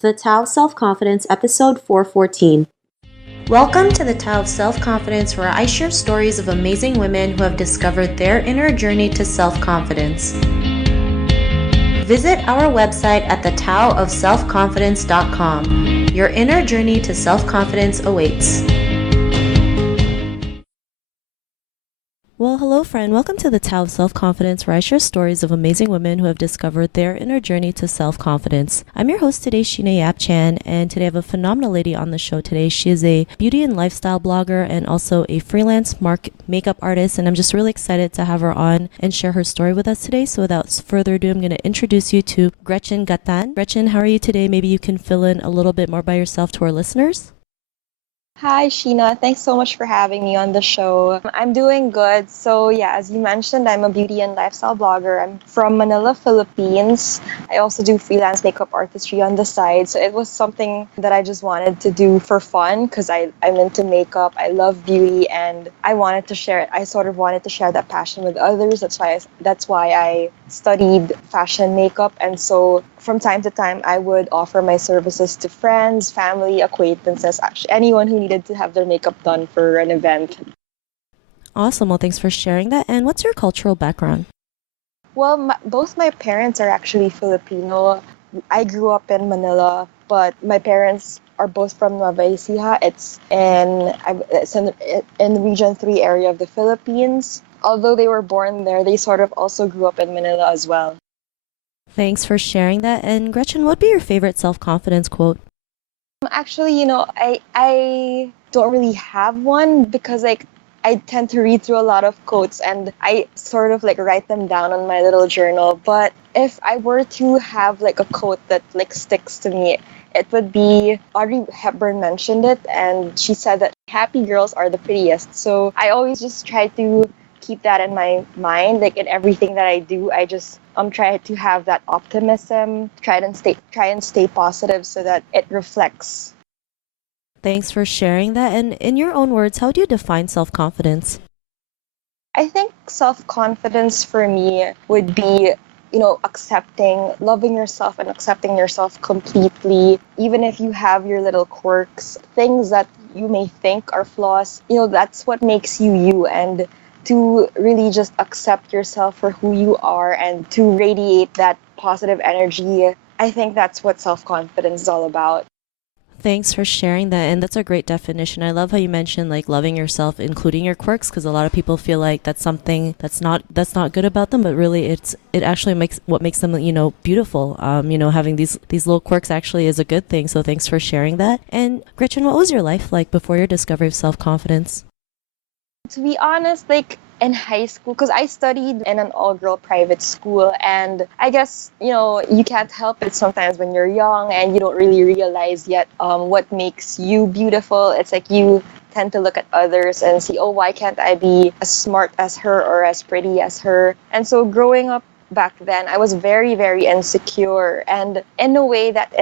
The Tao of Self-Confidence, episode 414. Welcome to the Tao of Self-Confidence, where I share stories of amazing women who have discovered their inner journey to self-confidence. Visit our website at thetaoofselfconfidence.com. Your inner journey to self-confidence awaits. Well, hello friend. Welcome to the Tao of Self-Confidence, where I share stories of amazing women who have discovered their inner journey to self-confidence. I'm your host today, Sheena Yap Chan, and today I have a phenomenal lady on the show today. She is a beauty and lifestyle blogger and also a freelance makeup artist, and I'm just really excited to have her on and share her story with us today. So without further ado, I'm going to introduce you to Gretchen Gatan. Gretchen, how are you today? Maybe you can fill in a little bit more by yourself to our listeners. Hi, Sheena. Thanks so much for having me on the show. I'm doing good. So, yeah, as you mentioned, I'm a beauty and lifestyle blogger. I'm from Manila, Philippines. I also do freelance makeup artistry on the side. So, it was something that I just wanted to do for fun because I'm into makeup. I love beauty and I wanted to share it. I sort of wanted to share that passion with others. That's why I studied fashion makeup. And so, from time to time, I would offer my services to friends, family, acquaintances, actually anyone who needed to have their makeup done for an event. Awesome. Well, thanks for sharing that. And what's your cultural background? Well, both my parents are actually Filipino. I grew up in Manila, but my parents are both from Nueva Ecija. It's in the Region 3 area of the Philippines. Although they were born there, they sort of also grew up in Manila as well. Thanks for sharing that. And Gretchen, what would be your favorite self-confidence quote? Actually, I don't really have one because I tend to read through a lot of quotes and I sort of write them down on my little journal. But if I were to have a quote that sticks to me, it would be Audrey Hepburn mentioned it, and she said that happy girls are the prettiest. So I always just try to keep that in my mind. In everything that I do, I just try to have that optimism, try and stay positive so that it reflects. Thanks for sharing that. And in your own words, how do you define self-confidence? I think self-confidence for me would be loving yourself and accepting yourself completely, even if you have your little quirks, things that you may think are flaws. That's what makes you you, and to really just accept yourself for who you are and to radiate that positive energy. I think that's what self-confidence is all about. Thanks for sharing that. And that's a great definition. I love how you mentioned loving yourself, including your quirks, because a lot of people feel like that's something that's not good about them, but really it actually makes them, beautiful. Having these little quirks actually is a good thing. So thanks for sharing that. And Gretchen, what was your life like before your discovery of self-confidence? To be honest, in high school, because I studied in an all-girl private school, and I guess, you can't help it sometimes when you're young and you don't really realize yet what makes you beautiful. It's like you tend to look at others and see, oh, why can't I be as smart as her or as pretty as her? And so growing up back then, I was very, very insecure, and in a way that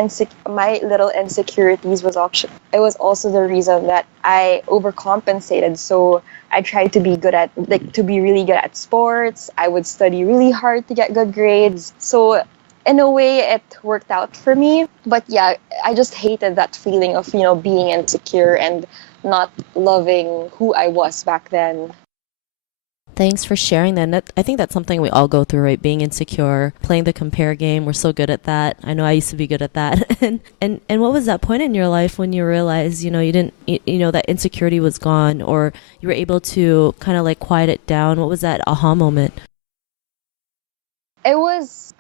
my little insecurities was also the reason that I overcompensated. So I tried to be really good at sports. I would study really hard to get good grades. So in a way, it worked out for me. But yeah, I just hated that feeling of being insecure and not loving who I was back then. Thanks for sharing that. I think that's something we all go through, right? Being insecure, playing the compare game. We're so good at that. I know I used to be good at that. and what was that point in your life when you realized, you didn't, that insecurity was gone, or you were able to kind of quiet it down? What was that aha moment?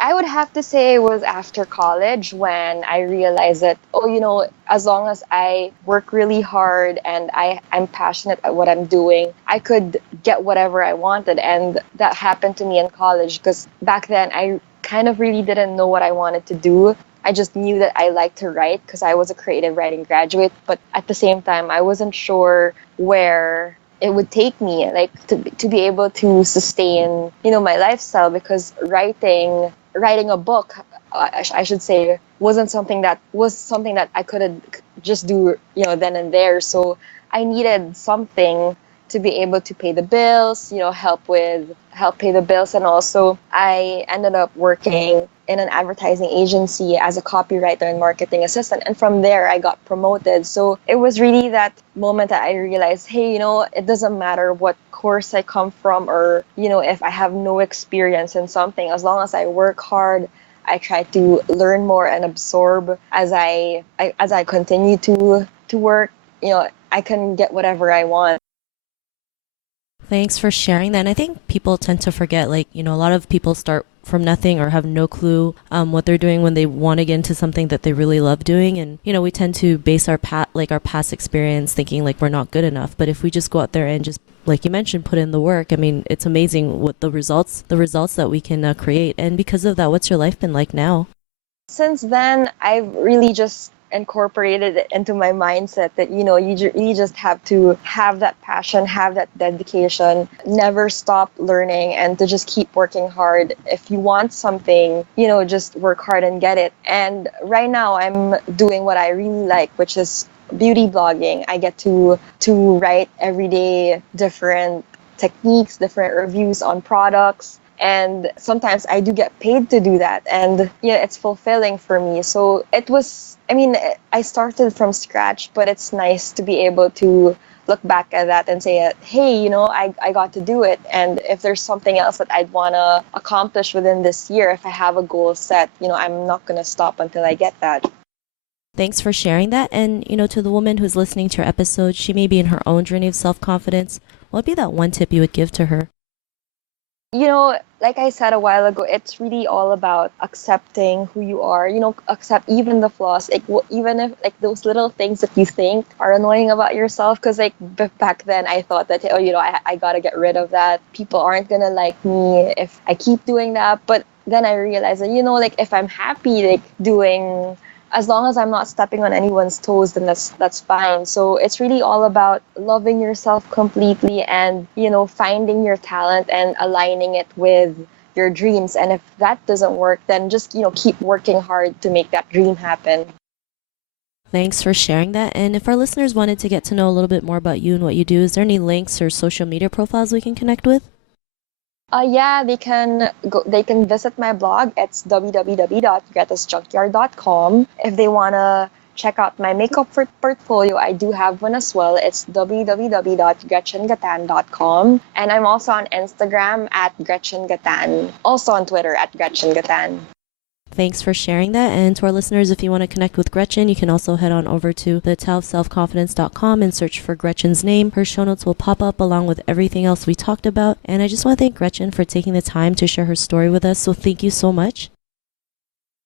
I would have to say it was after college when I realized that, as long as I work really hard and I'm passionate at what I'm doing, I could get whatever I wanted. And that happened to me in college because back then I kind of really didn't know what I wanted to do. I just knew that I liked to write because I was a creative writing graduate. But at the same time, I wasn't sure where it would take me to be able to sustain my lifestyle, because writing a book, I should say, wasn't something that I could just do then and there. So I needed something to be able to pay the bills, help pay the bills. And also I ended up working in an advertising agency as a copywriter and marketing assistant. And from there, I got promoted. So it was really that moment that I realized, hey, it doesn't matter what course I come from, or, if I have no experience in something, as long as I work hard, I try to learn more and absorb as I continue to work, I can get whatever I want. Thanks for sharing that. And I think people tend to forget, a lot of people start from nothing or have no clue what they're doing when they want to get into something that they really love doing. And, we tend to base our past experience thinking like we're not good enough. But if we just go out there and just, like you mentioned, put in the work, I mean, it's amazing what the results that we can create. And because of that, what's your life been like now? Since then, I've really just incorporated it into my mindset that you just have to have that passion, have that dedication, never stop learning, and to just keep working hard. If you want something, just work hard and get it. And right now I'm doing what I really like, which is beauty blogging. I get to write every day different techniques, different reviews on products. And sometimes I do get paid to do that. And it's fulfilling for me. So I started from scratch, but it's nice to be able to look back at that and say, hey, I got to do it. And if there's something else that I'd want to accomplish within this year, if I have a goal set, I'm not going to stop until I get that. Thanks for sharing that. And, to the woman who's listening to your episode, she may be in her own journey of self-confidence. What would be that one tip you would give to her? Like I said a while ago, it's really all about accepting who you are, accept even the flaws, even if those little things that you think are annoying about yourself. Because back then I thought that, I got to get rid of that. People aren't going to like me if I keep doing that. But then I realized that, if I'm happy, doing, as long as I'm not stepping on anyone's toes, then that's fine. So it's really all about loving yourself completely and, finding your talent and aligning it with your dreams. And if that doesn't work, then just, keep working hard to make that dream happen. Thanks for sharing that. And if our listeners wanted to get to know a little bit more about you and what you do, is there any links or social media profiles we can connect with? Yeah, they can visit my blog. It's www.gretasjunkyard.com. If they want to check out my makeup portfolio, I do have one as well. It's www.gretchengatan.com. And I'm also on Instagram at Gretchen Gatan. Also on Twitter at Gretchen Gatan. Thanks for sharing that. And to our listeners, if you want to connect with Gretchen, you can also head on over to thetowofselfconfidence.com and search for Gretchen's name. Her show notes will pop up along with everything else we talked about. And I just want to thank Gretchen for taking the time to share her story with us. So thank you so much.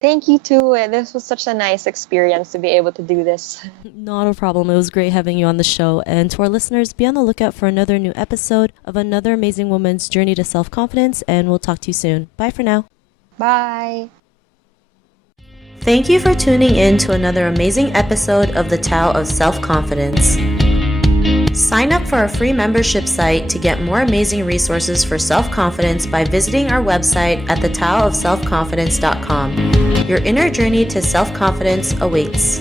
Thank you too. This was such a nice experience to be able to do this. Not a problem. It was great having you on the show. And to our listeners, be on the lookout for another new episode of another amazing woman's journey to self-confidence. And we'll talk to you soon. Bye for now. Bye. Thank you for tuning in to another amazing episode of The Tao of Self-Confidence. Sign up for our free membership site to get more amazing resources for self-confidence by visiting our website at thetowofselfconfidence.com. Your inner journey to self-confidence awaits.